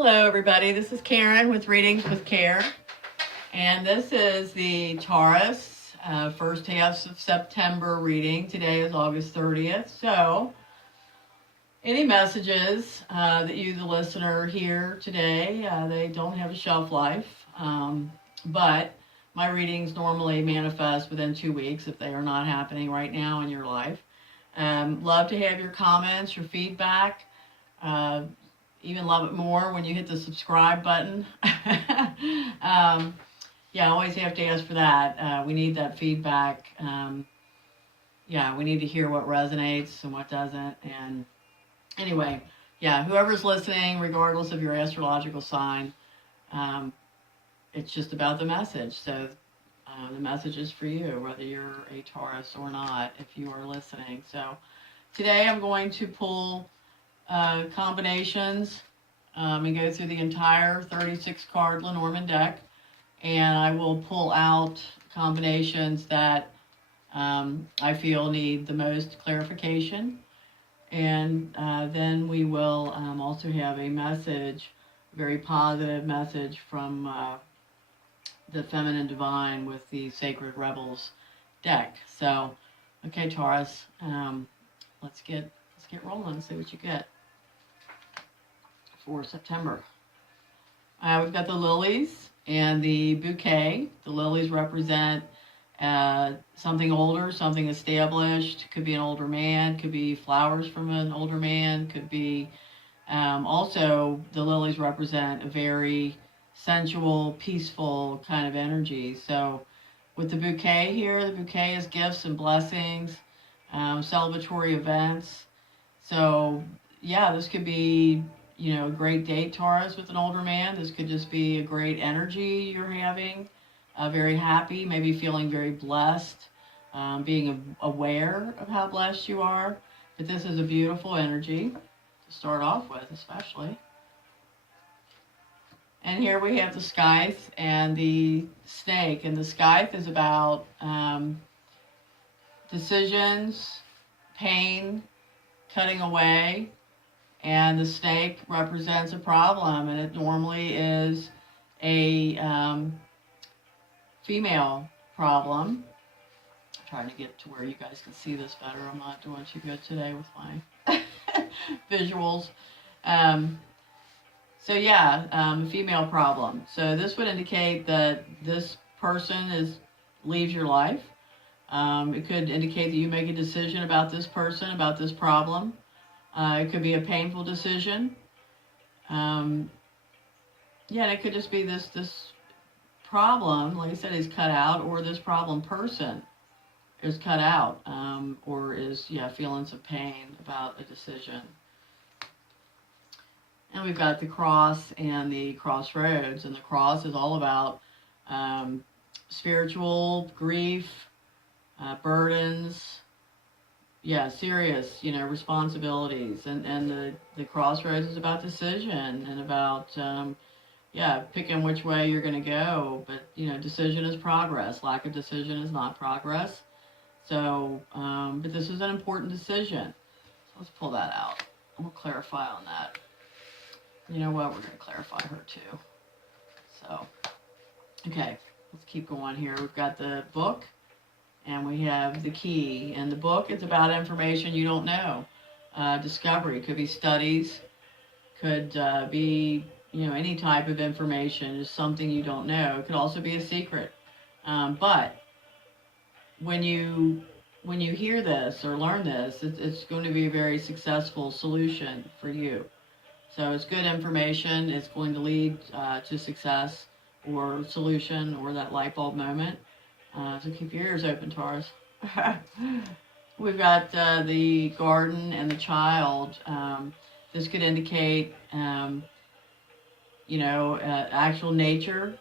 Hello everybody, this is Karen with Readings with Care, and this is the Taurus first half of September reading. Today is August 30th, so any messages that you, the listener, hear today, they don't have a shelf life, but my readings normally manifest within 2 weeks if they are not happening right now in your life. Love to have your comments, your feedback. Even love it more when you hit the subscribe button. Yeah, always have to ask for that. We need that feedback. Yeah, we need to hear what resonates and what doesn't. And anyway, yeah, whoever's listening, regardless of your astrological sign, it's just about the message. So the message is for you, whether you're a Taurus or not, if you are listening. So today I'm going to pull combinations and go through the entire 36 card Lenormand deck, and I will pull out combinations that I feel need the most clarification, and then we will also have a message, a very positive message from the Feminine Divine with the Sacred Rebels deck. So okay, Taurus, let's get rolling and see what you get for September. We've got the lilies and the bouquet. The lilies represent something older, something established. Could be an older man, could be flowers from an older man, could be also the lilies represent a very sensual, peaceful kind of energy. So with the bouquet here, the bouquet is gifts and blessings, celebratory events. So yeah, this could be, a great date, Taurus, with an older man. This could just be a great energy you're having, very happy, maybe feeling very blessed, being aware of how blessed you are. But this is a beautiful energy to start off with, especially. And here we have the scythe and the snake. And the scythe is about decisions, pain, cutting away. And the snake represents a problem, and it normally is a female problem. I'm trying to get to where you guys can see this better. I'm not doing too good today with my visuals. So yeah, a female problem. So this would indicate that this person leaves your life. It could indicate that you make a decision about this person, about this problem. It could be a painful decision. Yeah, and it could just be this problem, like I said, is cut out, or this problem person is cut out, or is feeling some pain about a decision. And we've got the cross and the crossroads, and the cross is all about spiritual grief, burdens. Yeah, serious, responsibilities, and the crossroads is about decision and about, picking which way you're going to go. But, decision is progress. Lack of decision is not progress. So, but this is an important decision. So let's pull that out. We'll clarify on that. You know what? We're going to clarify her too. So, okay, let's keep going here. We've got the book. And we have the key. And the book is about information you don't know. Discovery. Could be studies. Could be, any type of information. Is something you don't know. It could also be a secret. But when you hear this or learn this, it's going to be a very successful solution for you. So it's good information. It's going to lead to success or solution or that light bulb moment. So keep your ears open, Taurus. We've got the garden and the child. This could indicate, actual nature.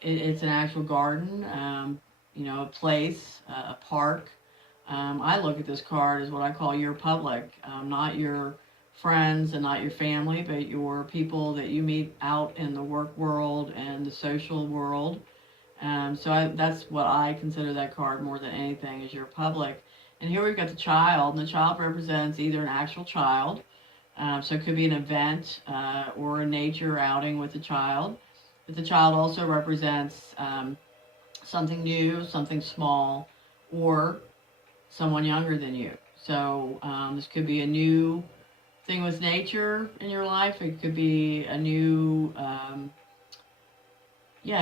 It's an actual garden, a place, a park. I look at this card as what I call your public, not your friends and not your family, but your people that you meet out in the work world and the social world. That's what I consider that card more than anything, is your public. And here we've got the child, and the child represents either an actual child, So it could be an event or a nature outing with the child. But the child also represents something new, something small, or someone younger than you. So this could be a new thing with nature in your life. It could be a new, a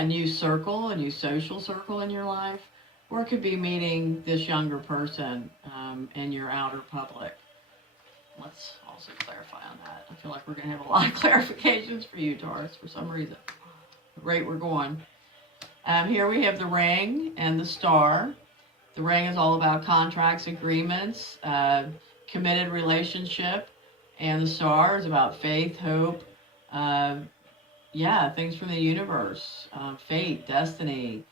new circle, a new social circle in your life, or it could be meeting this younger person in your outer public. Let's also clarify on that. I feel like we're going to have a lot of clarifications for you, Taurus, for some reason. The rate we're going. Here we have the ring and the star. The ring is all about contracts, agreements, committed relationship, and the star is about faith, hope, things from the universe, fate, destiny.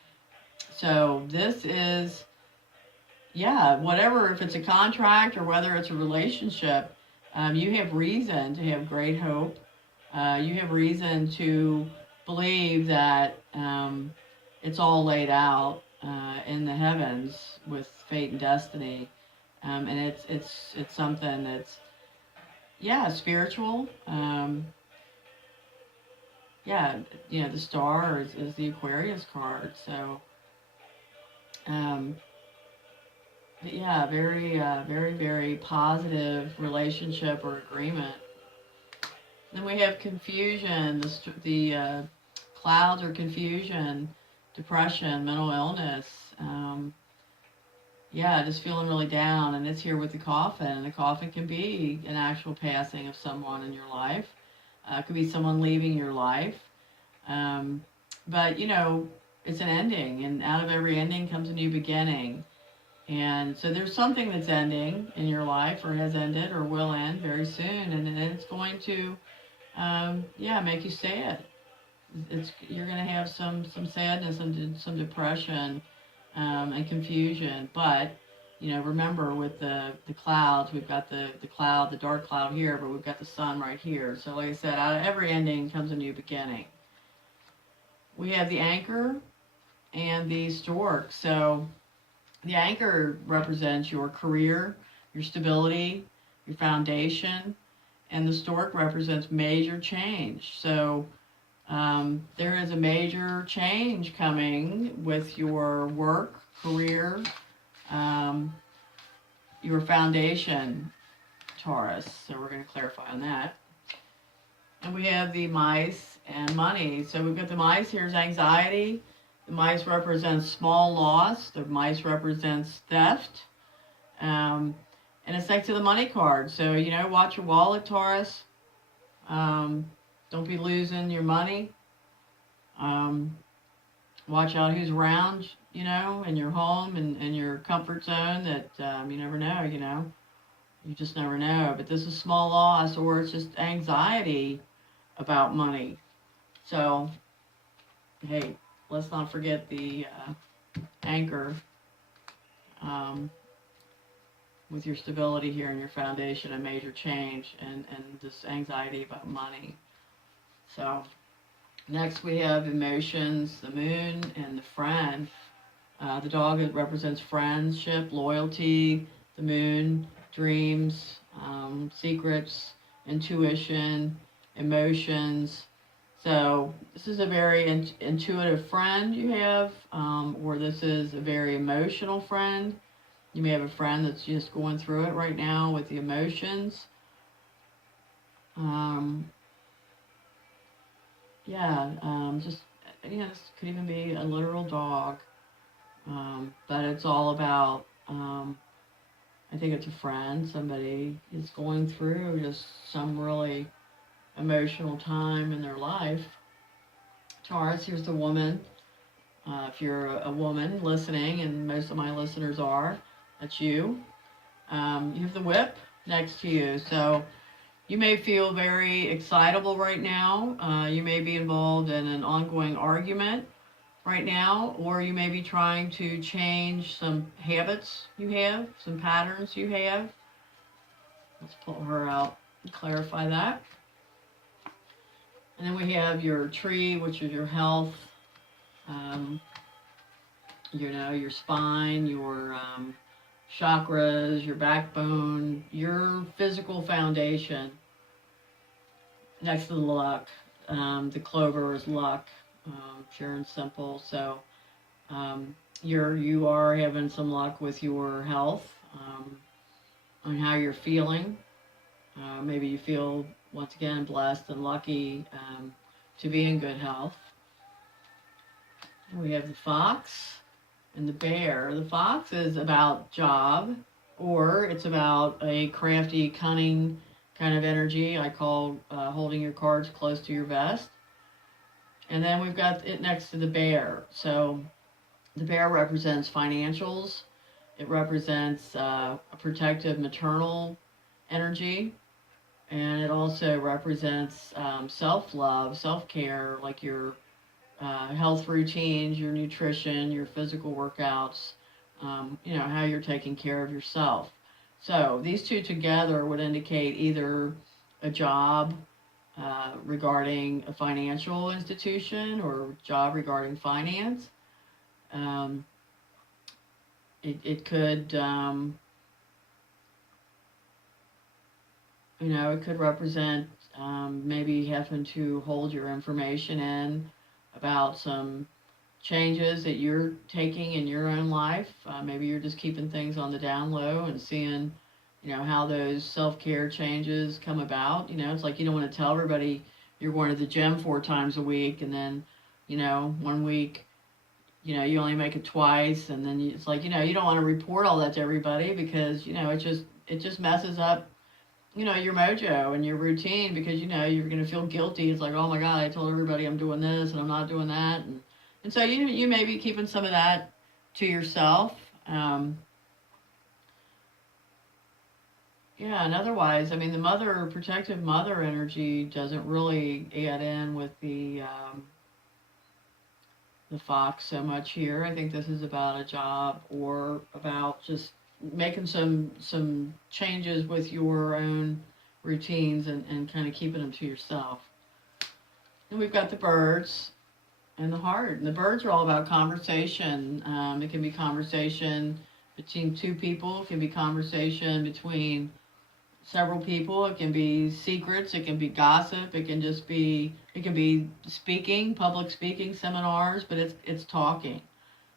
So this is, whatever, if it's a contract or whether it's a relationship, you have reason to have great hope. You have reason to believe that it's all laid out in the heavens with fate and destiny, and it's something that's spiritual. The star is the Aquarius card, so very very very positive relationship or agreement. Then we have confusion, the clouds or confusion, depression, mental illness. Just feeling really down, and it's here with the coffin. And the coffin can be an actual passing of someone in your life. It could be someone leaving your life. But, it's an ending, and out of every ending comes a new beginning. And so there's something that's ending in your life, or has ended, or will end very soon, and it's going to, make you sad. You're going to have some sadness and some depression and confusion. But, remember with the clouds, we've got the cloud, the dark cloud here, but we've got the sun right here. So like I said, out of every ending comes a new beginning. We have the anchor and the stork. So the anchor represents your career, your stability, your foundation, and the stork represents major change. So there is a major change coming with your work, career, your foundation, Taurus. So we're going to clarify on that. And we have the mice and money. So we've got the mice. Here's anxiety. The mice represents small loss. The mice represents theft. And it's next to the money card. So, watch your wallet, Taurus. Don't be losing your money. Watch out who's around, in your home and your comfort zone that you never know, You just never know. But this is small loss, or it's just anxiety about money. So, hey, let's not forget the anchor with your stability here and your foundation, a major change, and this anxiety about money. So next we have emotions, the moon, and the friend. The dog, it represents friendship, loyalty. The moon, dreams, secrets, intuition, emotions. So this is a very intuitive friend you have, or this is a very emotional friend. You may have a friend that's just going through it right now with the emotions. This could even be a literal dog. But it's all about, I think it's a friend. Somebody is going through just some really emotional time in their life. Taurus, here's the woman. If you're a woman listening, and most of my listeners are, that's you. You have the whip next to you. So you may feel very excitable right now. You may be involved in an ongoing argument right now, or you may be trying to change some habits you have, some patterns you have. Let's pull her out and clarify that. And then we have your tree, which is your health, your spine, your chakras, your backbone, your physical foundation. next to the luck. The clover is luck, pure and simple. So you are having some luck with your health, on how you're feeling. Maybe you feel once again blessed and lucky to be in good health. We have the fox and the bear. The fox is about job, or it's about a crafty, cunning kind of energy. I call holding your cards close to your vest. And then we've got it next to the bear. So the bear represents financials. It represents a protective maternal energy. And it also represents self-love, self-care, like your health routines, your nutrition, your physical workouts, how you're taking care of yourself. So these two together would indicate either a job regarding a financial institution or a job regarding finance. Um, it could, it could represent maybe having to hold your information in about some changes that you're taking in your own life. Maybe you're just keeping things on the down low and seeing, how those self-care changes come about. It's like you don't want to tell everybody you're going to the gym 4 times a week, and then, 1 week, you only make it twice, and then it's like, you don't want to report all that to everybody because, it just messes up, your mojo and your routine because, you're going to feel guilty. It's like, oh my God, I told everybody I'm doing this and I'm not doing that. And so you may be keeping some of that to yourself. And otherwise, I mean, the protective mother energy doesn't really add in with the fox so much here. I think this is about a job or about just making some changes with your own routines and kind of keeping them to yourself. And we've got the birds and the heart. And the birds are all about conversation. It can be conversation between two people. It can be conversation between several people. It can be secrets. It can be gossip. It can be speaking, public speaking seminars, but it's talking.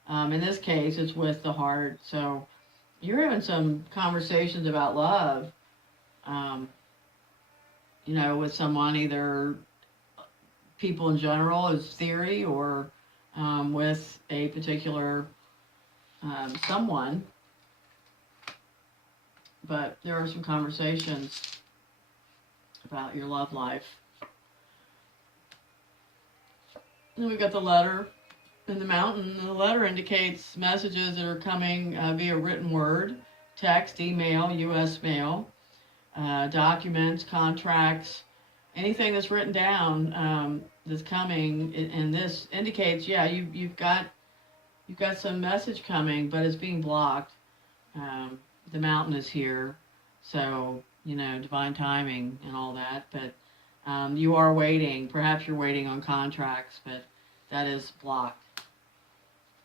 In this case, it's with the heart. So you're having some conversations about love, with someone, either people in general as theory or with a particular someone. But there are some conversations about your love life. And then we've got the letter in the mountain. The letter indicates messages that are coming via written word, text, email, U.S. mail, documents, contracts, anything that's written down that's coming. And this indicates, you've got some message coming, but it's being blocked. The mountain is here, so divine timing and all that. But you are waiting. Perhaps you're waiting on contracts, but that is blocked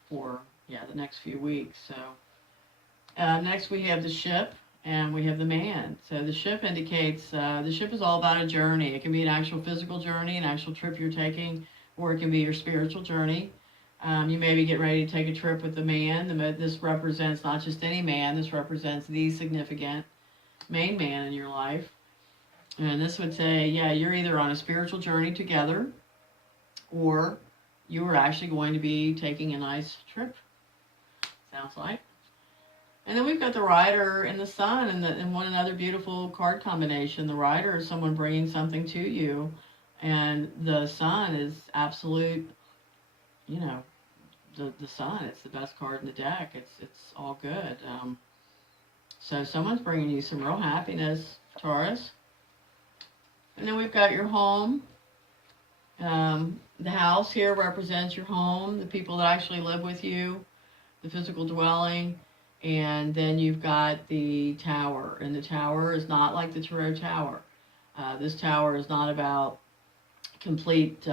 for the next few weeks. So next we have the ship and we have the man. So the ship indicates the ship is all about a journey. It can be an actual physical journey, an actual trip you're taking, or it can be your spiritual journey. You maybe get ready to take a trip with the man. This represents not just any man. This represents the significant main man in your life. And this would say, you're either on a spiritual journey together, or you are actually going to be taking a nice trip. Sounds like. And then we've got the rider and the sun, and one another beautiful card combination. The rider is someone bringing something to you, and the sun is absolute. The sun. It's the best card in the deck. It's all good. So someone's bringing you some real happiness, Taurus. And then we've got your home. The house here represents your home, the people that actually live with you, the physical dwelling. And then you've got the tower. And the tower is not like the Tarot Tower. This tower is not about complete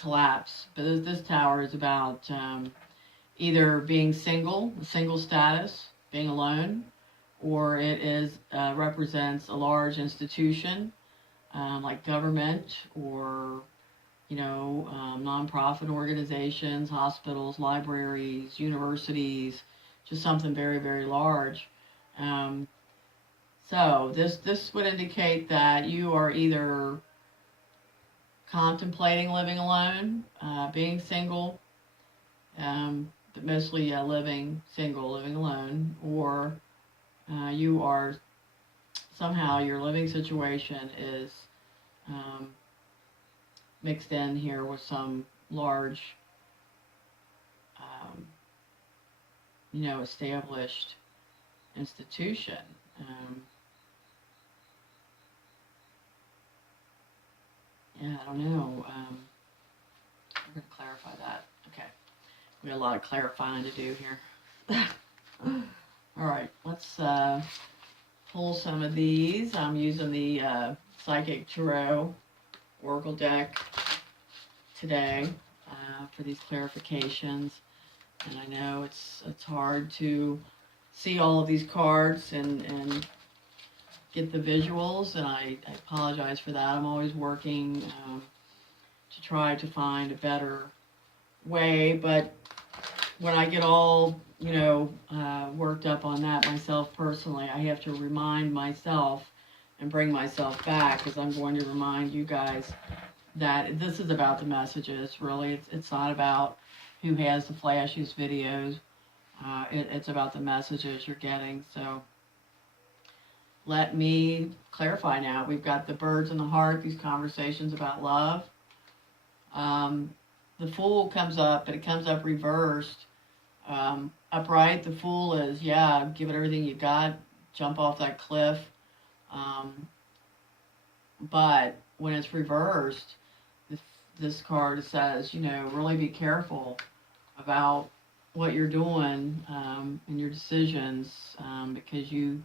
collapse. But this tower is about either being single, a single status, being alone, or it is represents a large institution. like government or, nonprofit organizations, hospitals, libraries, universities, just something very, very large. Um, so this would indicate that you are either contemplating living alone, being single, but mostly living single, living alone, or you are somehow your living situation is um, mixed in here with some large, um, established institution. Yeah, I don't know. We're going to clarify that. Okay. We got a lot of clarifying to do here. All right, let's pull some of these. I'm using the Psychic Tarot Oracle deck today for these clarifications. And I know it's hard to see all of these cards and get the visuals, and I apologize for that. I'm always working to try to find a better way, but when I get all, worked up on that myself personally, I have to remind myself and bring myself back, because I'm going to remind you guys that this is about the messages, really. It's not about who has the flashiest videos. It's about the messages you're getting. So let me clarify now. We've got the birds in the heart, these conversations about love. The Fool comes up, but it comes up reversed. Upright, the Fool is, yeah, give it everything you got, jump off that cliff. But when it's reversed, this card says, really be careful about what you're doing and your decisions, because you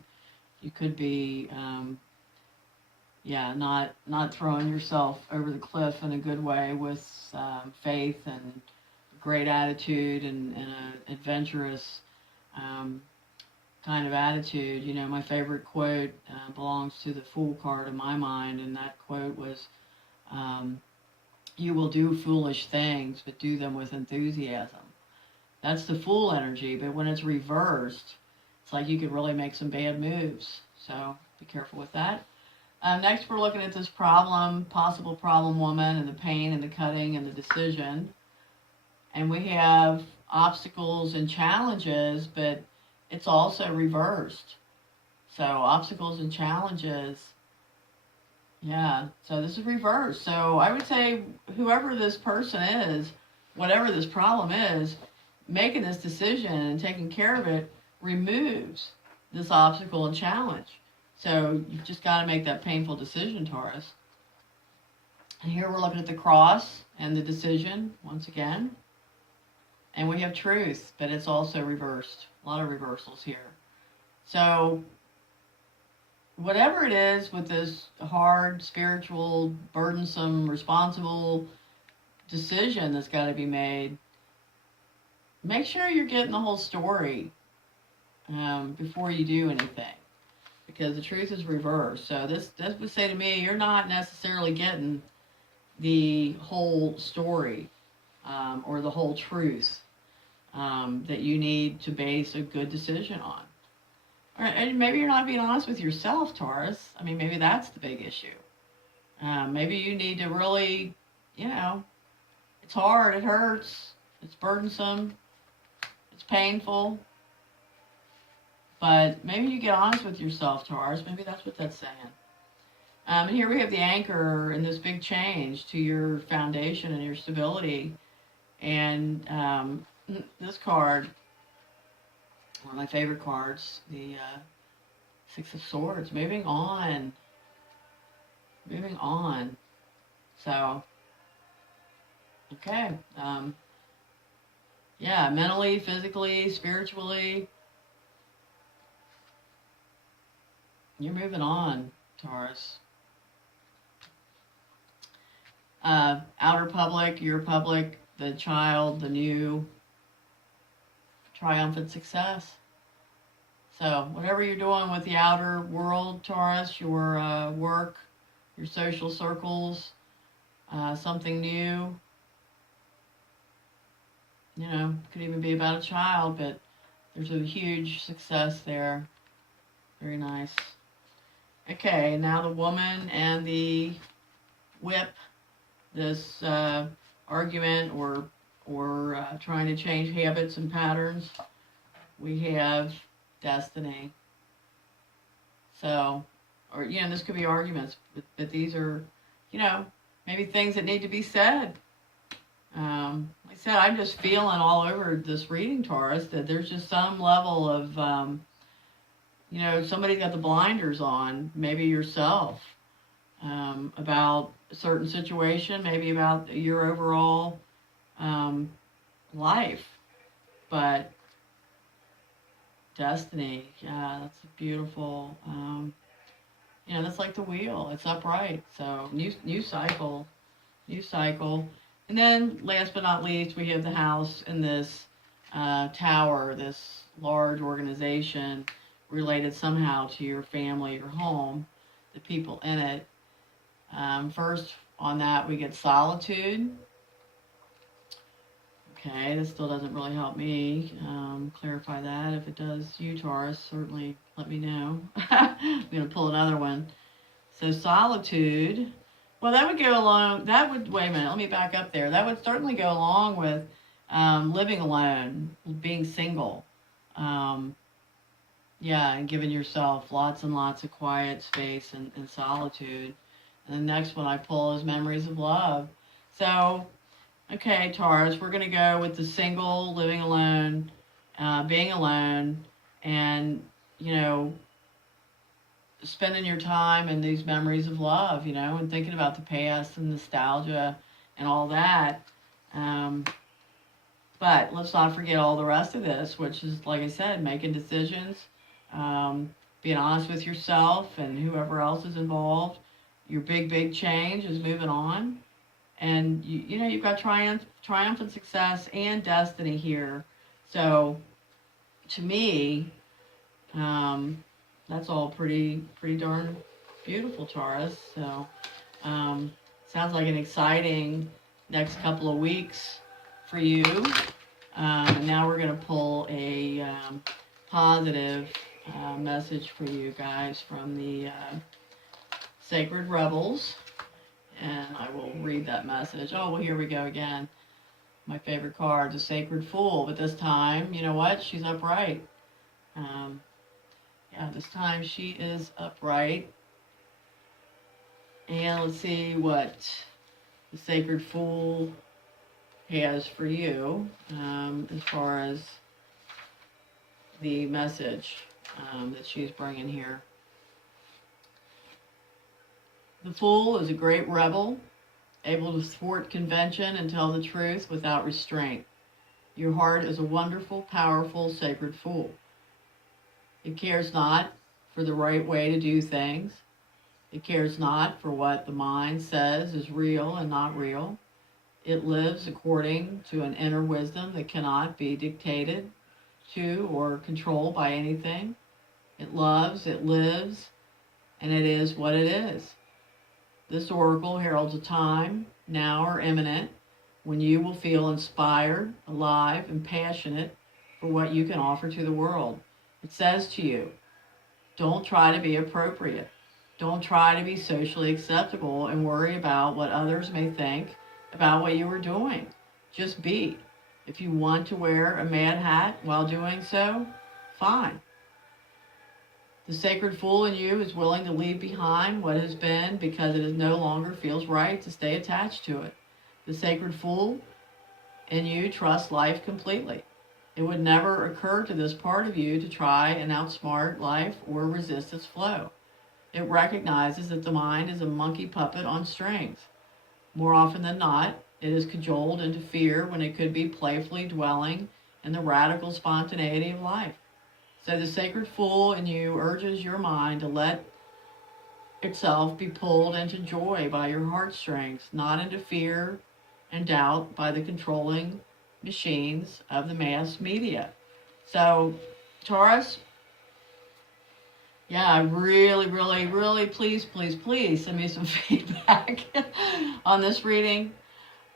could be, not throwing yourself over the cliff in a good way with faith and great attitude and an adventurous kind of attitude. My favorite quote belongs to the Fool card in my mind, and that quote was, you will do foolish things, but do them with enthusiasm. That's the Fool energy, but when it's reversed, it's like you could really make some bad moves. So be careful with that. Next, we're looking at this possible problem woman, and the pain and the cutting and the decision. And we have obstacles and challenges, but it's also reversed. So obstacles and challenges, yeah, so this is reversed. So I would say whoever this person is, whatever this problem is, making this decision and taking care of it removes this obstacle and challenge. So you've just got to make that painful decision, Taurus. And here we're looking at the cross and the decision once again. And we have truth, but it's also reversed. A lot of reversals here. So whatever it is with this hard, spiritual, burdensome, responsible decision that's got to be made, make sure you're getting the whole story before you do anything, because the truth is reversed. So this would say to me, you're not necessarily getting the whole story or the whole truth that you need to base a good decision on. And maybe you're not being honest with yourself, Taurus. I mean, maybe that's the big issue. Maybe you need to really, it's hard, it hurts, it's burdensome, it's painful. But maybe you get honest with yourself, Taurus. Maybe that's what that's saying. And here we have the anchor and this big change to your foundation and your stability. And this card, one of my favorite cards, the Six of Swords, moving on. So, okay. Mentally, physically, spiritually, you're moving on, Taurus. Outer public, your public, the child, the new, triumphant success. So whatever you're doing with the outer world, Taurus, your work, your social circles, something new. You know, could even be about a child, but there's a huge success there. Very nice. Okay, now the woman and the whip. This argument or trying to change habits and patterns. We have destiny. So, or this could be arguments, but these are, maybe things that need to be said. Like I said, I'm just feeling all over this reading, Taurus, that there's just some level of, somebody's got the blinders on, maybe yourself, about a certain situation, maybe about your overall life. But destiny, yeah, that's beautiful. That's like the wheel. It's upright. So new cycle. And then last but not least, we have the house in this tower, this large organization related somehow to your family, your home, the people in it. First on that, we get solitude. Okay, this still doesn't really help me clarify that. If it does you, Taurus, certainly let me know. I'm going to pull another one. So solitude, well, that would go along, wait a minute, let me back up there. That would certainly go along with living alone, being single. And giving yourself lots and lots of quiet space and solitude. And the next one I pull is memories of love. So, okay, Taurus, we're going to go with the single, living alone, being alone, and, spending your time in these memories of love, and thinking about the past and nostalgia and all that. But let's not forget all the rest of this, which is, like I said, making decisions, being honest with yourself and whoever else is involved. Your big change is moving on. And, you've got triumphant success and destiny here. So, to me, that's all pretty darn beautiful, Taurus. So, sounds like an exciting next couple of weeks for you. Now we're going to pull a positive message for you guys from the Sacred Rebels. And I will read that message. Oh, well, here we go again. My favorite card, the Sacred Fool. But this time, you know what? She's upright. This time she is upright. And let's see what the Sacred Fool has for you as far as the message that she's bringing here. The Fool is a great rebel, able to thwart convention and tell the truth without restraint. Your heart is a wonderful, powerful, sacred fool. It cares not for the right way to do things. It cares not for what the mind says is real and not real. It lives according to an inner wisdom that cannot be dictated to or controlled by anything. It loves, it lives, and it is what it is. This oracle heralds a time, now or imminent, when you will feel inspired, alive, and passionate for what you can offer to the world. It says to you, don't try to be appropriate. Don't try to be socially acceptable and worry about what others may think about what you are doing. Just be. If you want to wear a mad hat while doing so, fine. The sacred fool in you is willing to leave behind what has been because it no longer feels right to stay attached to it. The sacred fool in you trusts life completely. It would never occur to this part of you to try and outsmart life or resist its flow. It recognizes that the mind is a monkey puppet on strings. More often than not, it is cajoled into fear when it could be playfully dwelling in the radical spontaneity of life. So the sacred fool in you urges your mind to let itself be pulled into joy by your heartstrings, not into fear and doubt by the controlling machines of the mass media. So, Taurus, Yeah, really, please, send me some feedback on this reading,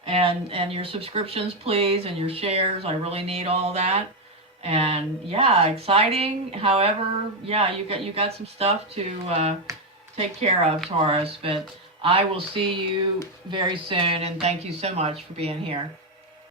and your subscriptions, please, and your shares. I really need all that. And yeah, exciting. However, yeah, you got some stuff to take care of, Taurus. But I will see you very soon, and thank you so much for being here.